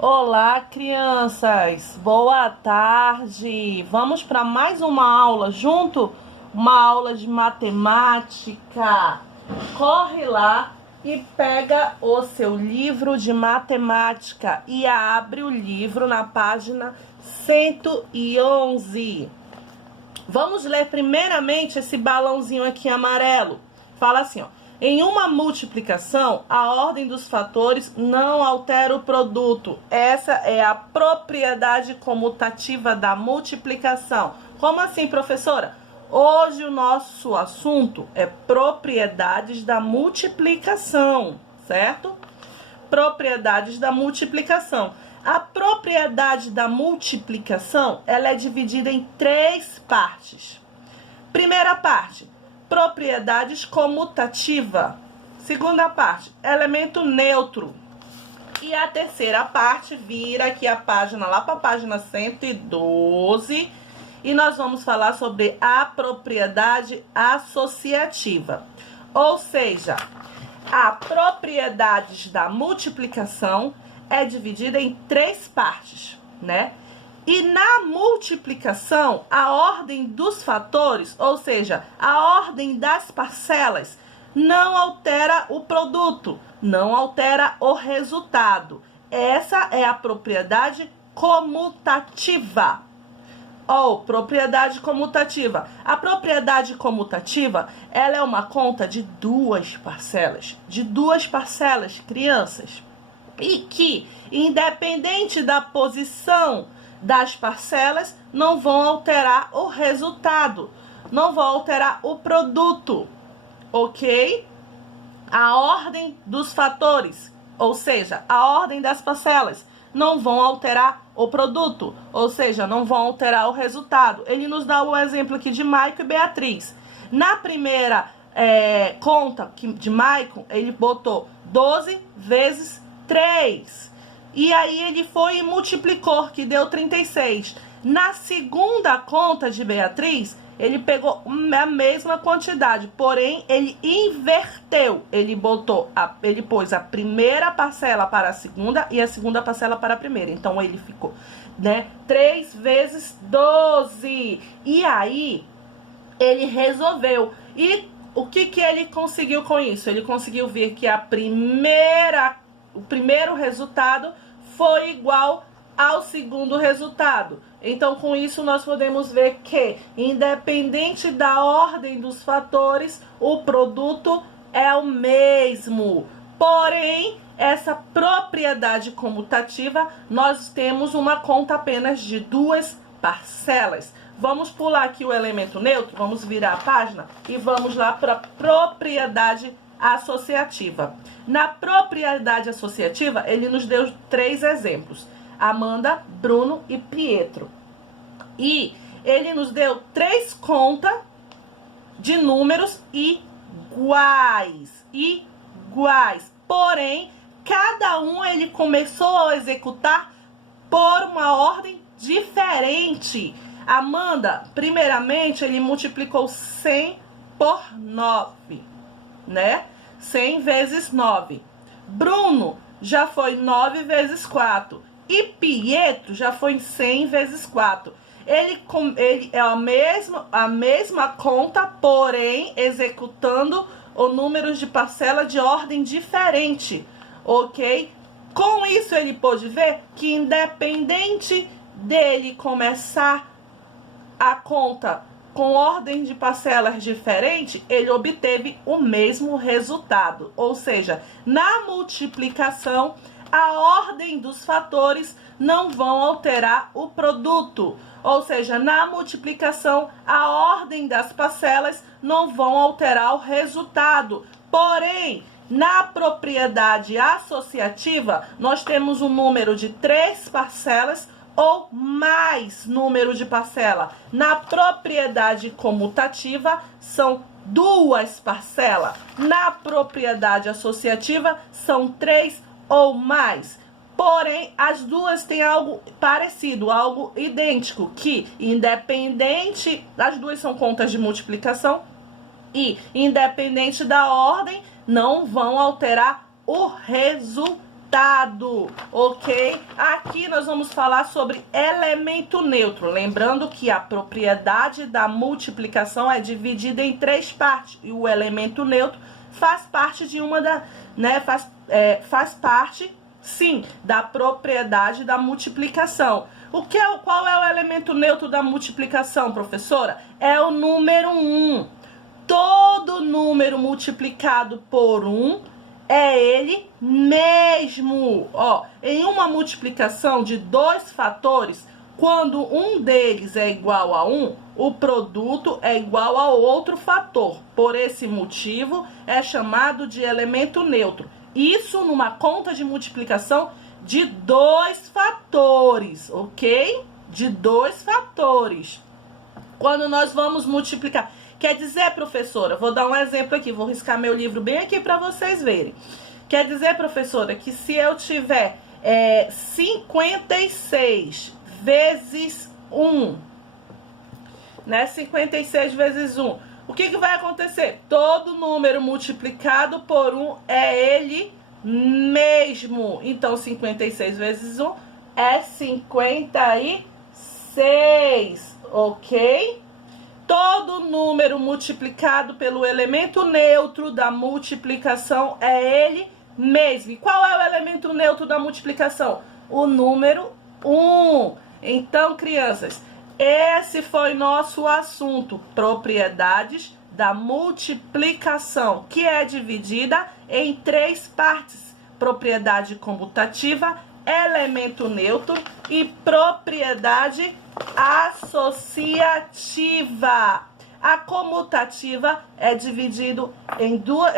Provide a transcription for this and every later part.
Olá, crianças! Boa tarde! Vamos para mais uma aula junto? Uma aula de matemática. Corre lá e pega o seu livro de matemática e abre o livro na página 111. Vamos ler primeiramente esse balãozinho aqui amarelo. Fala assim, ó. Em uma multiplicação, a ordem dos fatores não altera o produto. Essa é a propriedade comutativa da multiplicação. Como assim, professora? Hoje o nosso assunto é propriedades da multiplicação, certo? Propriedades da multiplicação. A propriedade da multiplicação, ela é dividida em três partes. Primeira parte, propriedades comutativa. Segunda parte, elemento neutro. E a terceira parte, vira aqui a página, lá para a página 112, e nós vamos falar sobre a propriedade associativa. Ou seja, a propriedades da multiplicação é dividida em três partes, né? E na multiplicação, a ordem dos fatores, ou seja, a ordem das parcelas, não altera o produto, não altera o resultado. Essa é a propriedade comutativa. Ou propriedade comutativa. A propriedade comutativa, ela é uma conta de duas parcelas, crianças. E que, independente da posição das parcelas, não vão alterar o resultado, não vão alterar o produto, ok? A ordem dos fatores, ou seja, a ordem das parcelas, não vão alterar o produto, ou seja, não vão alterar o resultado. Ele nos dá o exemplo aqui de Maicon e Beatriz. Na primeira conta de Maicon, ele botou 12 vezes 3. E aí ele foi e multiplicou, que deu 36. Na segunda conta de Beatriz, ele pegou a mesma quantidade, porém ele inverteu. Ele pôs a primeira parcela para a segunda e a segunda parcela para a primeira. Então ele ficou, né, 3 vezes 12. E aí ele resolveu. E o que ele conseguiu com isso? Ele conseguiu ver que o primeiro resultado foi igual ao segundo resultado. Então, com isso, nós podemos ver que, independente da ordem dos fatores, o produto é o mesmo. Porém, essa propriedade comutativa, nós temos uma conta apenas de duas parcelas. Vamos pular aqui o elemento neutro, vamos virar a página e vamos lá para a propriedade associativa. Na propriedade associativa, ele nos deu 3 exemplos: Amanda, Bruno e Pietro. E ele nos deu 3 contas de números iguais. Porém, cada um ele começou a executar por uma ordem diferente. Amanda, primeiramente, ele multiplicou 100 por 9, né? 100 vezes 9. Bruno já foi 9 vezes 4. E Pietro já foi 100 vezes 4. Ele é a mesma conta, porém executando o número de parcela de ordem diferente, ok? Com isso ele pôde ver que, independente dele começar a conta com ordem de parcelas diferente, ele obteve o mesmo resultado. Ou seja, na multiplicação, a ordem dos fatores não vão alterar o produto. Ou seja, na multiplicação, a ordem das parcelas não vão alterar o resultado. Porém, na propriedade associativa, nós temos um número de 3 parcelas ou mais número de parcela. Na propriedade comutativa, são 2 parcelas. Na propriedade associativa, são 3 ou mais. Porém, as duas têm algo parecido, algo idêntico, que independente, as duas são contas de multiplicação e independente da ordem, não vão alterar o resultado. resultado, ok? Aqui nós vamos falar sobre elemento neutro, lembrando que a propriedade da multiplicação é dividida em 3 partes, e o elemento neutro faz parte de uma da, né, faz parte, sim, da propriedade da multiplicação. Qual é o elemento neutro da multiplicação, professora? É o número 1. Todo número multiplicado por 1 é ele mesmo. Ó, em uma multiplicação de 2 fatores, quando um deles é igual a 1, o produto é igual ao outro fator. Por esse motivo, é chamado de elemento neutro. Isso numa conta de multiplicação de 2 fatores, ok? De 2 fatores. Quando nós vamos multiplicar... Quer dizer, professora, vou dar um exemplo aqui, vou riscar meu livro bem aqui para vocês verem. Quer dizer, professora, que se eu tiver 56 vezes 1, né? 56 vezes 1. O que vai acontecer? Todo número multiplicado por 1 é ele mesmo. Então, 56 vezes 1 é 56, ok? Todo número multiplicado pelo elemento neutro da multiplicação é ele mesmo. E qual é o elemento neutro da multiplicação? O número 1. Então, crianças, esse foi nosso assunto, propriedades da multiplicação, que é dividida em 3 partes: propriedade comutativa, elemento neutro e propriedade associativa. A comutativa é dividido em duas,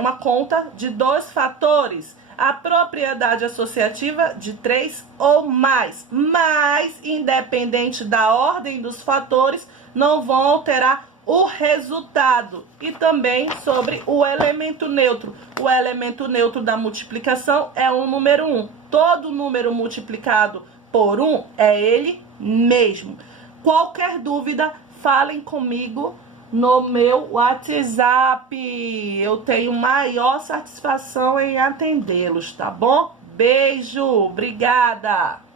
uma conta de 2 fatores. A propriedade associativa de 3 ou mais. Mas, independente da ordem dos fatores, não vão alterar o resultado. E também sobre o elemento neutro. O elemento neutro da multiplicação é o número 1. Todo número multiplicado por 1 é ele mesmo. Qualquer dúvida, falem comigo no meu WhatsApp. Eu tenho maior satisfação em atendê-los, tá bom? Beijo, obrigada!